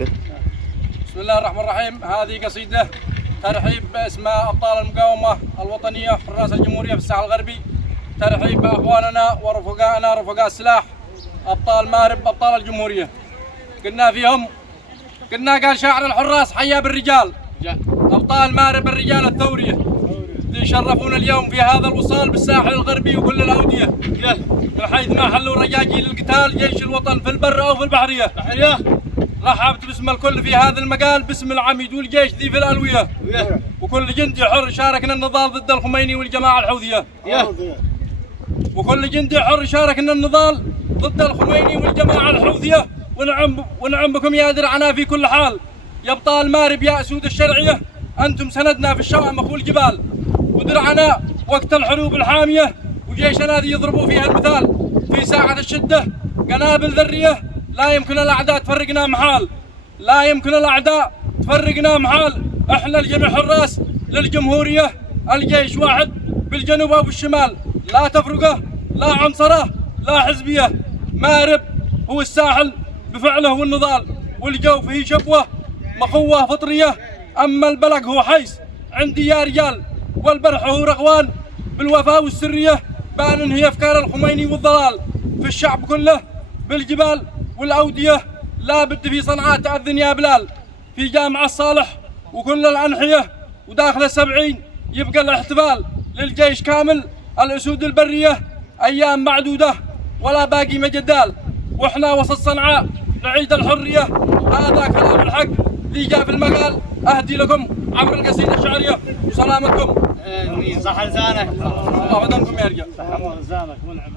بسم الله الرحمن الرحيم. هذه قصيدة ترحيب باسم أبطال المقاومة الوطنية حراس الجمهورية في الساحل الغربي، ترحيب بأخواننا ورفقائنا رفقاء السلاح أبطال مارب أبطال الجمهورية. قلنا فيهم، قال شاعر الحراس حيا بالرجال، أبطال مارب الرجال الثورية اللي يشرفون اليوم في هذا الوصال بالساحل الغربي وكل الأودية، من حيث ما حلوا رجاجيل القتال جيش الوطن في البر أو في البحرية. رحبت باسم الكل في هذا المقال باسم العميد والجيش ذي في الألوية، وكل جندي حر شاركنا النضال ضد الخميني والجماعة الحوثية. وكل جندي حر شاركنا النضال ضد الخميني والجماعة الحوثية. ونعم بكم يا درعنا في كل حال، يا ابطال مارب يا اسود الشرعية، انتم سندنا في الشوامخ والجبال، ودرعنا وقت الحروب الحامية، وجيشنا ذي يضربوا فيها المثال في ساعة الشدة. قنابل ذرية لا يمكن الأعداء تفرقنا محال، لا يمكن الأعداء تفرقنا محال. احنا الجميع حراس للجمهورية، الجيش واحد بالجنوب وبالشمال، لا تفرقه لا عنصره لا حزبية. مارب هو الساحل بفعله والنضال، والجو فيه شبوة مخوة فطرية، أما البلق هو حيس عندي يا رجال، والبرح هو رغوان بالوفاء والسرية. باننهي أفكار الخميني والضلال في الشعب كله بالجبال والأودية. لا بد في صنعاء تأذن يا بلال، في جامع الصالح وكل الأنحية، وداخل ال70 يبقى الاحتفال للجيش كامل الأسود البرية. أيام معدودة ولا باقي مجدال، وإحنا وسط صنعاء نعيد الحرية. هذا كلام الحق ذي جاء في المقال، أهدي لكم عبر القصيدة الشعرية وسلامتكم. صح لسانك. الله بدنكم يا رجال. صح لسانك ونعم.